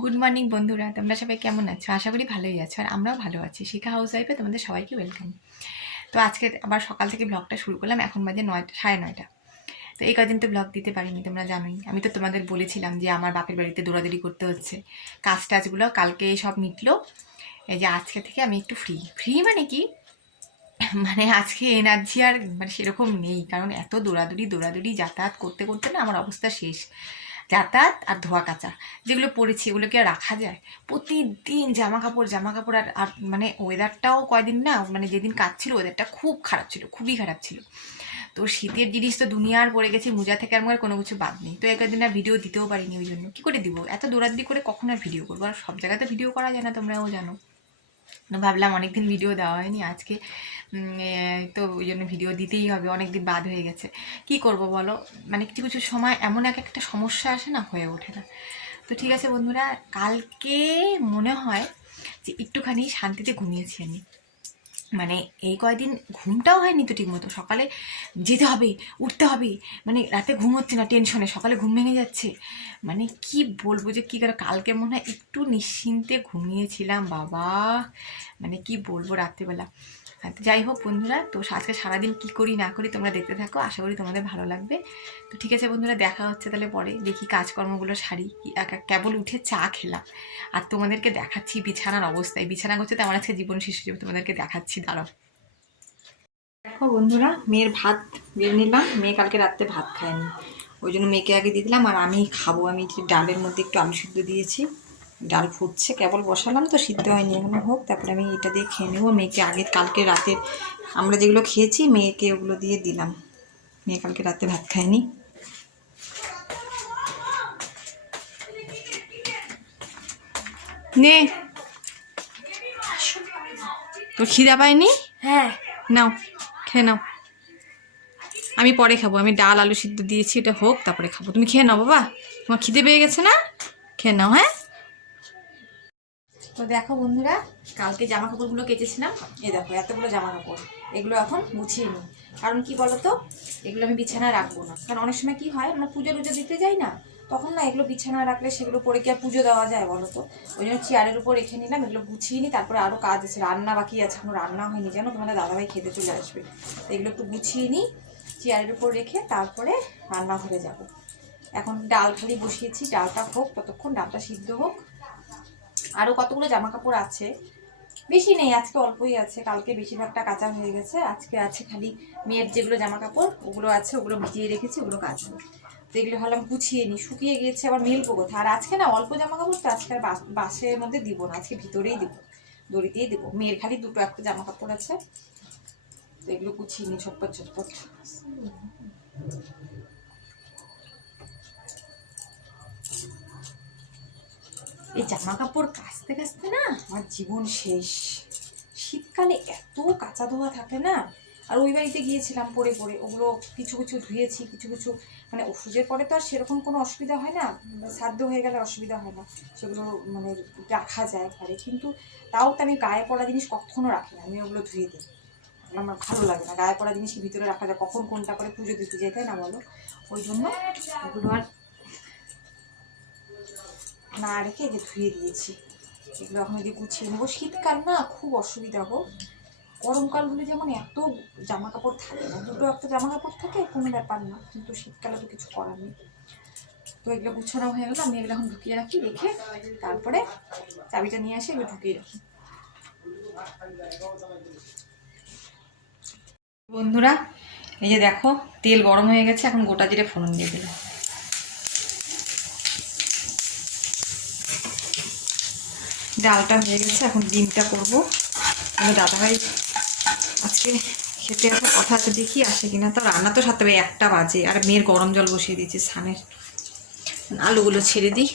Good morning বন্ধুরা। তোমরা সবাই কেমন আছো? আশা করি ভালোই আছো, আর আমরাও ভালো আছি। শিখা হাউস ওয়াইফে তোমাদের সবাইকে ওয়েলকাম তো আজকে আবার সকাল থেকে ব্লগটা শুরু করলাম, এখন বাজে নয়টা, সাড়ে নয়টা। তো এই কদিন তো ব্লগ দিতে পারিনি, তোমরা জানোই। আমি তো তোমাদের বলেছিলাম যে আমার বাপের বাড়িতে দৌড়াদৌড়ি করতে হচ্ছে। কাজ টাজগুলো কালকে সব মিটলো। এই যে আজকে থেকে আমি একটু ফ্রি ফ্রি মানে কি? মানে আজকে এনার্জি আর মানে সেরকম নেই, কারণ এত দৌড়াদৌড়ি দৌড়াদৌড়ি যাতায়াত করতে করতে না আমার অবস্থা শেষ। যাতায়াত আর ধোয়া কাচা, যেগুলো পরেছি এগুলো কি আর রাখা যায়। প্রতিদিন জামা কাপড় জামা কাপড় আর আর মানে ওয়েদারটাও কয়দিন না মানে যেদিন কাজ ওয়েদারটা খুব খারাপ ছিল, খুবই খারাপ ছিল। তো শীতের জিনিস তো দুনিয়ার পড়ে গেছে, মোজা থেকে আমার কোনো কিছু বাদ নেই। তো একদিন আর ভিডিও দিতেও পারিনি ওই জন্য। কী করে দিব? এত দৌড়াদৌড়ি করে কখন আর ভিডিও করব? আর সব জায়গাতে ভিডিও করা যায় না তোমরাও জানো। ভাবলাম অনেকদিন ভিডিও দেওয়া হয়নি, আজকে তো ওই জন্য ভিডিও দিতেই হবে অনেক দিন বাদ হয়ে গেছে। কি করব বলো? মানে কিছু কিছু সময়, এমন এক একটা সমস্যা আসে না, হয়ে ওঠে না। তো ঠিক আছে বন্ধুরা, কালকে মনে হয় যে একটুখানি শান্তিতে ঘুমিয়েছি আমি। মানে এই কয়দিন ঘুমটাও হয়নি তো ঠিক মতো সকালে যেতে হবে, উঠতে হবে মানে রাতে ঘুম হচ্ছে না টেনশনে সকালে ঘুম ভেঙে যাচ্ছে। মানে কি বলব যে কী করে, কালকে মনে হয় একটু নিশ্চিন্তে ঘুমিয়েছিলাম, বাবা। মানে কি বলব রাত্রিবেলা। যাই হোক বন্ধুরা, তো আজকে সারাদিন কী করি না করি তোমরা দেখতে থাকো, আশা করি তোমাদের ভালো লাগবে। তো ঠিক আছে বন্ধুরা, দেখা হচ্ছে তাহলে পরে, দেখি কাজকর্মগুলো সারি কেবল উঠে চা খেলাম। আর তোমাদেরকে দেখাচ্ছি বিছানার অবস্থায়, বিছানা করছে তো আমার আজকে জীবন শেষ তোমাদেরকে দেখাচ্ছি, দাঁড়াও। দেখো বন্ধুরা, মেয়ের ভাত বের নিলাম, মেয়ে কালকে রাত্রে ভাত খায়নি, ওই জন্য মেয়েকে আগে দিয়ে দিলাম, আর আমি খাব, আমি ডালের মধ্যে একটু আলু সিদ্ধ দিয়েছি। ডাল ফুটছে কেবল বসালাম তো সিদ্ধ হয়নি এখনও হোক তারপরে আমি এটা দিয়ে খেয়ে নেব। মেয়েকে আগে কালকে রাতে আমরা যেগুলো খেয়েছি মেয়েকে ওগুলো দিয়ে দিলাম। মেয়ে কালকে রাতে ভাত খায়নি। নে। তোর খিদা পায়নি? হ্যাঁ। নাও খেয়ে নাও। আমি পরে খাব আমি ডাল আলু সিদ্ধ দিয়েছি এটা হোক তারপরে খাব। তুমি খেয়ে নাও বাবা। তোমার খিদে পেয়ে গেছে না? খেয়ে নাও হ্যাঁ? তো দেখো বন্ধুরা, কালকে জামা কাপড়গুলো কেটেছিলাম এ দেখো, এতগুলো জামা কাপড় এগুলো এখন গুছিয়ে নিই। কারণ কি বলতো? এগুলো আমি বিছানায় রাখব না। কারণ অনেক সময় কি হয়, আমরা পুজো টুজো দিতে যাই না, তখন না এগুলো বিছানায় রাখলে সেগুলো পরে কি আর পুজো দেওয়া যায় বলো তো ওই জন্য চেয়ারের উপর রেখে নিলাম, এগুলো গুছিয়ে নিই, তারপরে আরও কাজ আছে। রান্না বাকি আছে, এখনও রান্না হয়নি, জানো? তোমাদের দাদাভাই খেতে চলে আসবে। এগুলো একটু গুছিয়ে নিই, চেয়ারের উপর রেখে তারপরে রান্নাঘরে যাব। এখন ডাল পুরি বসিয়েছি, ডালটা হোক, ততক্ষণ ডালটা সিদ্ধ হোক আরও কতগুলো জামা কাপড় আছে? বেশি নেই, আজকে অল্পই আছে, কালকে বেশিরভাগটা কাঁচা হয়ে গেছে, আজকে আছে খালি মেয়ের যেগুলো জামা কাপড় ওগুলো আছে, ওগুলো ভিজিয়ে রেখেছি, ওগুলো কাচবো তো এগুলো ভাবলাম গুছিয়ে নিই, শুকিয়ে গিয়েছে, আবার মেলবো কোথায়? আর আজকে না, অল্প জামা কাপড় তো আজকে আর বাস- বাসের মধ্যে দিব না, আজকে ভিতরেই দিব, দড়িতেই দেবো। মেয়ের খালি দুটো একটা জামা কাপড় আছে, তো এগুলো গুছিয়ে নিই ঝটপট ঝটপট। এই জামা কাপড় কাচতে কাচতে না আমার জীবন শেষ। শীতকালে এত কাঁচা ধোয়া থাকে না। আর ওই বাড়িতে গিয়েছিলাম পরে পরে ওগুলো কিছু কিছু ধুয়েছি, কিছু কিছু মানে ওষুধের পরে তো আর সেরকম কোনো অসুবিধা হয় না। সাধ্য হয়ে গেলে অসুবিধা হয় না, সেগুলো মানে রাখা যায় ঘরে। কিন্তু তাও তো আমি গায়ে পড়া জিনিস কখনো রাখি না, আমি ওগুলো ধুয়ে দিই। আমার ভালো লাগে না, গায়ে পড়া জিনিস ভিতরে রাখা যায়, কখন কোনটা করে পুজো দিতে যেতে না বলো? ওই জন্য ওগুলো আর না রেখে যে ধুয়ে দিয়েছি। এগুলো এখন যদি গুছিয়ে নেব। শীতকাল না খুব অসুবিধা গো। গরমকাল হলে যেমন এত জামা কাপড় থাকে না, দুটো একটা জামা কাপড় থাকে, কোনো ব্যাপার না। কিন্তু শীতকালে তো কিছু করার নেই। তো এগুলো গুছানো হয়ে গেলো, আমি এগুলো এখন ঢুকিয়ে রাখি, রেখে তারপরে চাবিটা নিয়ে আসে এগুলো ঢুকিয়ে রাখি। বন্ধুরা, এই যে দেখো, তেল গরম হয়ে গেছে, এখন গোটা জিরে ফোড়ন দিয়ে দিলাম। ডালটা হয়ে গেছে, এখন ডিমটা করব। আমি দাদাভাই, আজকে খেতে আসার কথা আছে, দেখি আসে কিনা। তো রান্না তো সাথে একটা বাজে, আর মেয়ের গরম জল বসিয়ে দিয়েছি স্নানের। আলুগুলো ছেড়ে দিই।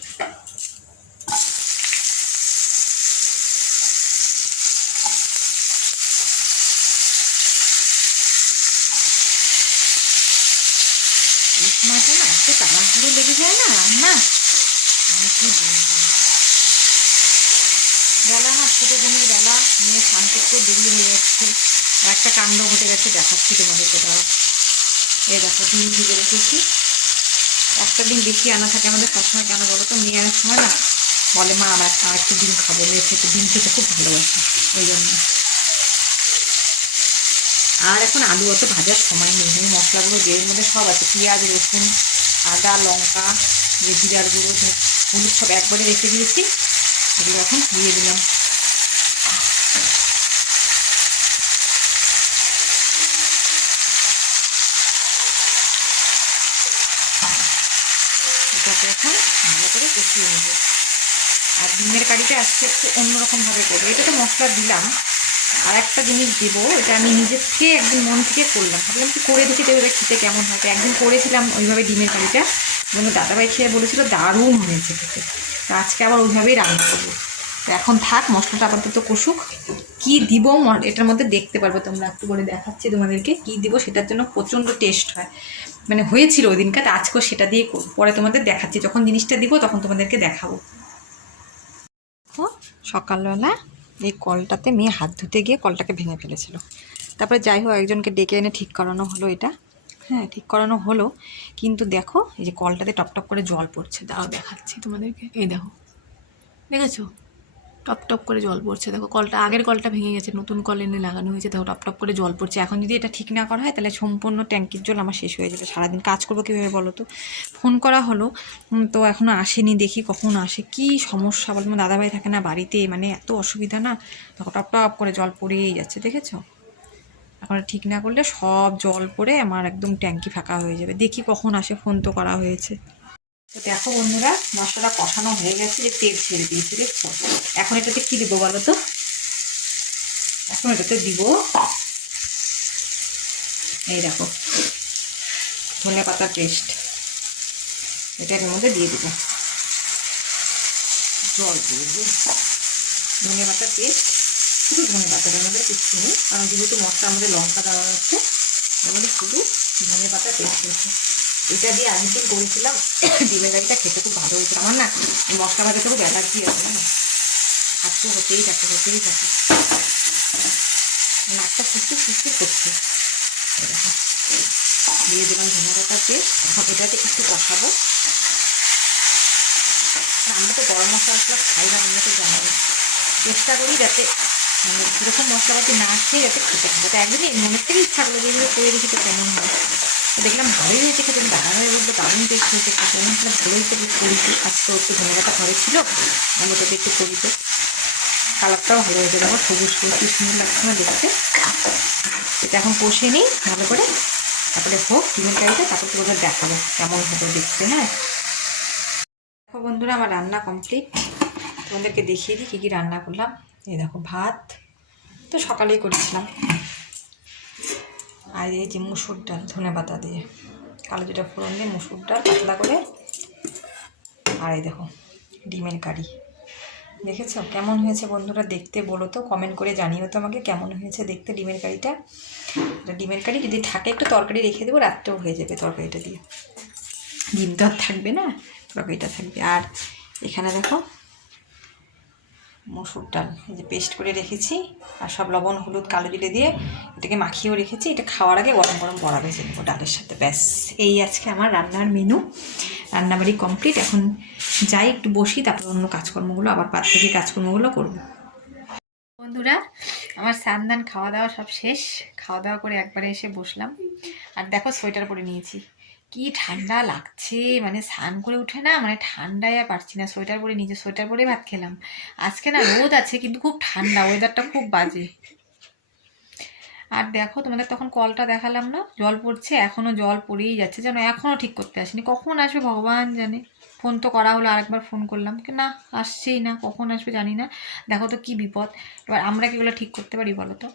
সময়টা না, এত তাড়াহুড়ো লেগে যায় না রান্না? আমি কি বলব? ছোটো বোনের বেলা মেয়ে স্নান করতে দেরি হয়ে যাচ্ছে। একটা কাণ্ড ঘটে গেছে, দেখাচ্ছি তোমাদেরকে দাঁড়া এই দেখো, ডিম ভিজে রেখেছি। একটা ডিম বেশি আনা থাকে আমাদের সবসময়, কেন বলো তো? মেয়ে আনার সময় না বলে, মা আমার আর একটু ডিম খাব। মেয়ে খেতে, ডিম খেতে খুব ভালোবাসে ওই জন্য। আর এখন আলু অত ভাজার সময় নেই। এই মশলাগুলো যে এর মধ্যে সব আছে। পেঁয়াজ, রসুন, আদা, লঙ্কা যে গুঁড়ো হলুদ সব একবারে রেখে দিয়েছি। এগুলো এখন দিয়ে দিলাম এটাকে এখন ভালো করে কষিয়ে নেব। আর ডিমের কারিটা আজকে একটু অন্যরকমভাবে করব। এটা তো মশলা দিলাম। আর একটা জিনিস দেবো, এটা আমি নিজের থেকে একদিন মন থেকে করলাম। ভাবলাম কি করে দেখি এবার খেতে কেমন হয়। একদিন করেছিলাম ওইভাবে ডিমের কারিটা। এবং দাদাভাই খেয়ে বলেছিল, দারুণ হয়েছে খেতে। তো আজকে আবার ওইভাবেই রান্না করব। এখন থাক, মশলাটা আপাতত কষুক। কী দিব এটার মধ্যে দেখতে পারবে তোমরা। একটু বলে দেখাচ্ছি তোমাদেরকে। কী দিব সেটার জন্য প্রচণ্ড টেস্ট হয়। মানে হয়েছিল ওই দিনকার আজকেও সেটা দিয়ে। পরে তোমাদের দেখাচ্ছি। যখন জিনিসটা দিব, তখন তোমাদেরকে দেখাবো। তো সকালবেলা এই কলটাতে মেয়ে হাত ধুতে গিয়ে কলটাকে ভেঙে ফেলেছিল। তারপরে যাই হোক, একজনকে ডেকে এনে ঠিক করানো হলো এটা। হ্যাঁ ঠিক করানো হলো। কিন্তু দেখো, এই যে কলটাতে টপ টপ করে জল পড়ছে, দাও দেখাচ্ছি তোমাদেরকে। এই দেখো। দেখেছ? টপ টপ করে জল পড়ছে। দেখো কলটা, আগের কলটা ভেঙে গেছে, নতুন কল এনে লাগানো হয়েছে, দেখো টপ টপ করে জল পড়ছে। এখন যদি এটা ঠিক না করা হয়, তাহলে সম্পূর্ণ ট্যাঙ্কির জল আমার শেষ হয়ে যাবে সারাদিন। কাজ করব কীভাবে বলো তো? ফোন করা হলো তো এখনও আসেনি, দেখি কখন আসে। কি সমস্যা আমার দাদাভাই থাকে না বাড়িতে মানে এত অসুবিধা না? দেখো টপ টপ করে জল পড়েই যাচ্ছে, দেখেছ? এখন ঠিক না করলে সব জল পড়ে আমার একদম ট্যাঙ্কি ফাঁকা হয়ে যাবে। দেখি কখন আসে, ফোন তো করা হয়েছে। তো দেখো বন্ধুরা মশলাটা কষানো হয়ে গেছে যে তেল ছেড়ে দিয়েছে দেখছ এখন এটাতে কী দেবো বলো তো? এখন এটাতে দিব এই দেখো ধনে পাতার পেস্ট এটা এর মধ্যে দিয়ে দেবো। জল দিয়ে দেবো। ধনে পাতার পেস্ট শুধু ধনে পাতার মধ্যে কিছু নেই, কারণ যেহেতু মশলা আমাদের লঙ্কা দেওয়া হচ্ছে মধ্যে শুধু ধনে পাতার পেস্ট হচ্ছে এটা দিয়ে আমি দিন করেছিলাম। ডিমের গাড়িটা খেতে খুব ভালো হয়েছে আমার না মশলা ভাজাতে খুব অ্যালার্জি আছে না হাঁটতে হতেই থাকে হতেই থাকে। নাকটা ফুটতে ফুটতে করছে দিয়ে দিলাম ধনে পাতার পেস্ট। এখন এটাতে একটু কষাবো। আমরা তো গরম মশলা টশলা খাই না আমরা তো জানি। চেষ্টা করি যাতে মানে সেরকম মশলাপাতি না খেয়ে যাতে খেতে পারব তো একদিনই মনের থেকে ইচ্ছা করল যে এগুলো করে দেখি তো কেমন হয়। দেখলাম ভালোই হয়েছে খেতে দাদা হয়ে বলব দারুণ টেস্ট হয়েছে খেতে। আমি ভাবলাম ভালোই তো করেছি আজকে একটু ধনেপাতা ঘরে ছিল আমি ওটাতে একটু করি কালারটাও ভালো হয়েছে। দেখো, সবুজ সবুজ সুন্দর লাগছে না দেখতে। এটা এখন কষে নিই ভালো করে। তারপরে হোক, ডিমের কারিটা, তারপর তোমাদের দেখাবো কেমন হবে দেখতে হ্যাঁ। দেখো বন্ধুরা, আমার রান্না কমপ্লিট তোমাদেরকে দেখিয়ে দিই কী কী রান্না করলাম। এই দেখো, ভাত তো সকালেই করেছিলাম। আর এই যে মুসুর ডাল, ধনে পাতা দিয়ে। কালো যেটা ফোড়ন দিয়ে মুসুর ডাল পাতলা করে। আর এই দেখো, ডিমের কারি। দেখেছ? কেমন হয়েছে বন্ধুরা? দেখতে বলো তো কমেন্ট করে জানিও তো আমাকে কেমন হয়েছে দেখতে ডিমের কারিটা। এটা ডিমের কারি যদি থাকে, একটু তরকারি রেখে দেবো, রাত্রেও হয়ে যাবে তরকারিটা দিয়ে। ডিম তো থাকবে না, তরকারিটা থাকবে। আর এখানে দেখো মসুর ডাল। এই যে পেস্ট করে রেখেছি, আর সব লবণ, হলুদ, কালো জিরে দিয়ে এটাকে মাখিয়েও রেখেছি। এটা খাওয়ার আগে গরম গরম বড়া ভেজে নেব ডালের সাথে, ব্যাস। এই আজকে আমার রান্নার মেনু রান্নাবাড়ি কমপ্লিট এখন যাই, একটু বসি, তারপর অন্য কাজকর্মগুলো, আবার বাদ থেকে কাজকর্মগুলো করব। বন্ধুরা, আমার স্নান খাওয়া দাওয়া সব শেষ। খাওয়া দাওয়া করে একবারে এসে বসলাম। আর দেখো সোয়েটার পরে নিয়েছি। কি ঠান্ডা লাগছে? মানে স্নান করে উঠে না মানে ঠান্ডায় আর পারছি না। সোয়েটার পরে নিজে সোয়েটার পরে ভাত খেলাম। আজকে না রোদ আছে, কিন্তু খুব ঠান্ডা ওয়েদারটা খুব বাজে। আর দেখো, তোমাদের তখন কলটা দেখালাম না? জল পড়ছে এখনও জল পড়েই যাচ্ছে, যেন এখনও ঠিক করতে আসেনি। কখন আসবে ভগবান জানে। ফোন তো করা হলো, আরেকবার ফোন করলাম। কি না, আসছেই না। কখন আসবে জানি না। দেখো তো কি বিপদ। এবার আমরা কি ঠিক করতে পারি বলো তো?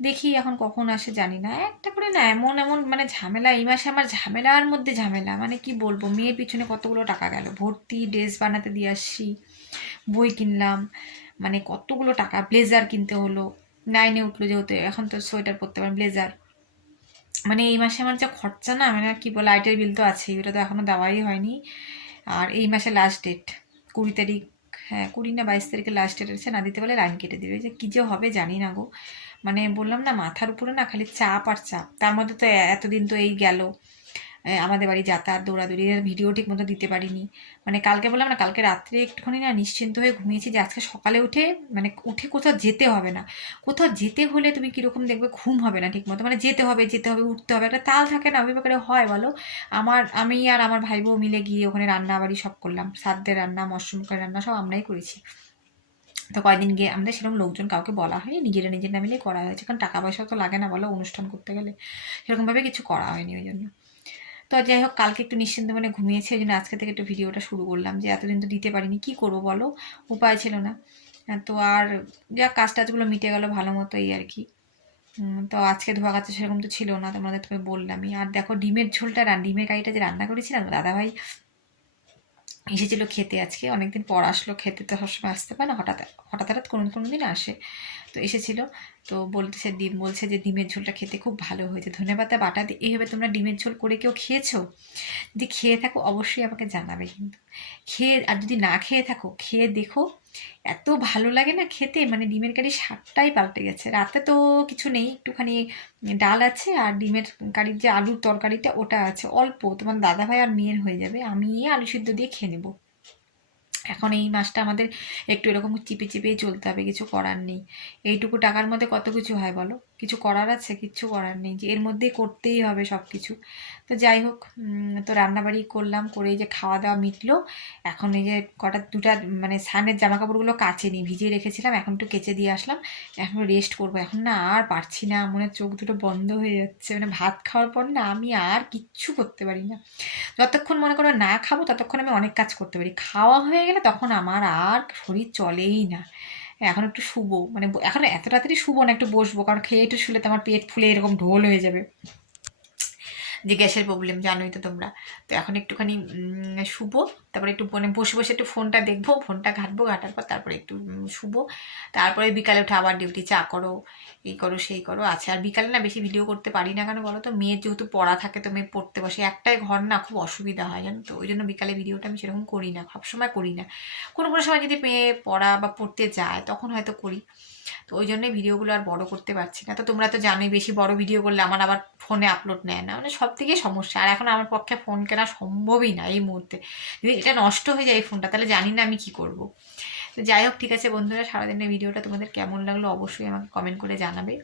দেখি এখন কখন আসে জানি না। একটা করে না এমন এমন মানে ঝামেলা, এই মাসে আমার ঝামেলার মধ্যে ঝামেলা। মানে কি বলব, মেয়ের পিছনে কতগুলো টাকা গেল? ভর্তি, ড্রেস বানাতে দিয়ে আসছি, বই কিনলাম মানে কতগুলো টাকা, ব্লেজার কিনতে হলো। নাইনে উঠল যেহেতু, এখন তো সোয়েটার পরতে পারেন ব্লেজার। মানে এই মাসে আমার যা খরচা না মানে কি বলে লাইটের বিল তো আছেই, ওটা তো এখনও দেওয়াই হয়নি। আর এই মাসে লাস্ট ডেট কুড়ি তারিখ হ্যাঁ কুড়ি না বাইশ তারিখে লাস্ট ডেট আছে, না দিতে বলে লাইন কেটে দেবে। যে কী যে হবে জানি না গো। মানে বললাম না, মাথার উপরে না খালি চাপ আর চাপ। তার মধ্যে তো এতদিন তো এই গেল। আমাদের বাড়ি যাতায়াত, দৌড়াদৌড়ি ভিডিও ঠিক মতো দিতে পারিনি। মানে কালকে বললাম না, কালকে রাত্রে একটুখানি না নিশ্চিন্ত হয়ে ঘুমিয়েছি যে আজকে সকালে উঠে মানে উঠে কোথাও যেতে হবে না। কোথাও যেতে হলে তুমি কীরকম দেখবে ঘুম হবে না ঠিক মতো মানে যেতে হবে যেতে হবে, উঠতে হবে। একটা তাল থাকে না অভিভাবকের হয় বলো? আমার, আমি আর আমার ভাই বউ মিলে গিয়ে ওখানে রান্না বাড়ি সব করলাম। সাধ্যের রান্না, মশরুমকের রান্না সব আমরাই করেছি। তো কয়দিন গিয়ে আমাদের সেরকম লোকজন কাউকে বলা হয়নি। নিজেরা নিজেরা মিলে করা হয়েছে। কারণ টাকা পয়সা তো লাগে না বলো অনুষ্ঠান করতে গেলে। সেরকমভাবে কিছু করা হয়নি ওই জন্য। তো যাই হোক, কালকে একটু নিশ্চিন্ত মানে ঘুমিয়েছি। ওই জন্য আজকে থেকে একটু ভিডিওটা শুরু করলাম যে এতদিন তো দিতে পারিনি। কী করব বলো? উপায় ছিল না। তো আর যা কাজ টাজগুলো মিটে গেল ভালো মতো এই আর কি। তো আজকে ধোয়া কাছে সেরকম তো ছিল না। তোমাদের তুমি বললামই। আর দেখো, ডিমের ঝোলটা ডিমের কারিটা যে রান্না করেছিলাম, দাদাভাই এসেছিল খেতে আজকে। অনেকদিন পর আসলো, খেতে তো সবসময় আসতে পারে না। হঠাৎ হঠাৎ হঠাৎ কোনো কোনো দিন আসে। তো এসেছিল। তো বলতেছে ডিম বলছে যে ডিমের ঝোলটা খেতে খুব ভালো হয়েছে। ধনেপাতা বাটা দিয়ে এইভাবে তোমরা ডিমের ঝোল করে কেউ খেয়েছো? যদি খেয়ে থাকো, অবশ্যই আমাকে জানাবে কিন্তু। খেয়ে, আর যদি না খেয়ে থাকো, খেয়ে দেখো। এত ভালো লাগে না খেতে মানে ডিমের কারি স্বাদটাই পাল্টে গেছে। রাতে তো কিছু নেই, একটুখানি ডাল আছে আর ডিমের কারির যে আলুর তরকারিটা, ওটা আছে। অল্প, তোমার দাদাভাই আর মেয়ের হয়ে যাবে। আমি আলু সিদ্ধ দিয়ে খেয়ে নেব। এখন এই মাসটা আমাদের একটু এরকম চিপে চিপেই চলতে হবে, কিছু করার নেই। এইটুকু টাকার মধ্যে কত কিছু হয় বলো? কিছু করার আছে? কিচ্ছু করার নেই। যে এর মধ্যেই করতেই হবে সব কিছু তো যাই হোক তো রান্নাবাড়ি করলাম করে যে খাওয়া দাওয়া মিটলো। এখন এই যে কটা, দুটা মানে সানের জামা কাপড়গুলো কাচে নি ভিজিয়ে রেখেছিলাম, এখন একটু কেচে দিয়ে আসলাম। এখন রেস্ট করব। এখন না আর পারছি না, মনে চোখ দুটো বন্ধ হয়ে যাচ্ছে। মানে ভাত খাওয়ার পর না আমি আর কিচ্ছু করতে পারি না। যতক্ষণ মনে করো না খাব, ততক্ষণ আমি অনেক কাজ করতে পারি। খাওয়া হয়ে গেলে তখন আমার আর শরীর চলেই না। এখন একটু শুবো। মানে এখন এত তাড়াতাড়ি শুবো না, একটু বসবো। কারণ খেয়ে একটু শুলে তো আমার পেট ফুলে এরকম ঢোল হয়ে যাবে। যে গ্যাসের প্রবলেম জানোই তো তোমরা। তো এখন একটুখানি শুবো, তারপরে একটু মানে বসে বসে একটু ফোনটা দেখব ফোনটা ঘাটবো, ঘাটার পর তারপরে একটু শুবো। তারপরে বিকালে উঠে আবার ডিউটি চা করো, এই করো, সেই করো। আছে আর বিকালে না বেশি ভিডিও করতে পারি না কেন বলো তো? মেয়ের যেহেতু পড়া থাকে তো মেয়ে পড়তে বসে, একটাই ঘর না খুব অসুবিধা হয় জানো তো? ওই জন্য বিকালে ভিডিওটা আমি সেরকম করি না, সবসময় করি না। কোনো কোনো সময় যদি মেয়ে পড়া বা পড়তে যায়, তখন হয়তো করি। তো ওই জন্যই ভিডিওগুলো আর বড় করতে পারছি না। তো তোমরা তো জানোই বেশি বড় ভিডিও করলে আমার আবার ফোনে আপলোড নেয় না। মানে সব থেকে সমস্যা। আর এখন আমার পক্ষে ফোন কেনা সম্ভবই না এই মুহূর্তে। যদি এটা নষ্ট হয়ে যায় এই ফোনটা তাহলে জানি না আমি কি করব। তো যাই হোক, ঠিক আছে বন্ধুরা, সারাদিনের ভিডিওটা তোমাদের কেমন লাগল অবশ্যই আমাকে কমেন্ট করে জানাবে।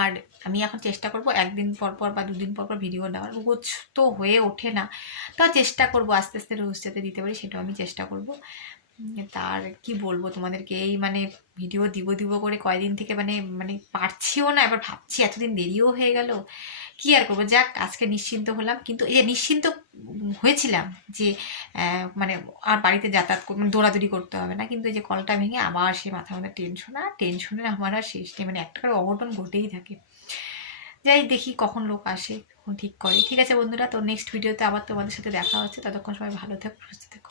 আর আমি এখন চেষ্টা করব একদিন পর পর বা দুদিন পর পর ভিডিও দেওয়ার রোজ তো হয়ে ওঠে না। তাও চেষ্টা করব আস্তে আস্তে রোজ যাতে দিতে পারি, সেটাও আমি চেষ্টা করব। তার কি বলব তোমাদেরকে? এই মানে ভিডিও দিব দিব করে কয়দিন থেকে মানে মানে পারছিও না, এবার ভাবছি এতদিন দেরিও হয়ে গেল। কি আর করব? যাক, আজকে নিশ্চিন্ত হলাম। কিন্তু এই যে নিশ্চিন্ত হয়েছিলাম যে মানে আর বাড়িতে যাতায়াত মানে দৌড়াদৌড়ি করতে হবে না। কিন্তু এই যে কলটা ভেঙে আবার সে মাথার মধ্যে টেনশন আর টেনশনের আমার আর শেষ নেই। মানে একটা করে অঘটন ঘটেই থাকে। যাই দেখি কখন লোক আসে, কখন ঠিক করে। ঠিক আছে বন্ধুরা, তো নেক্সট ভিডিওতে আবার তোমাদের সাথে দেখা হচ্ছে। ততক্ষণ সবাই ভালো থাকো, সুস্থ থেকো।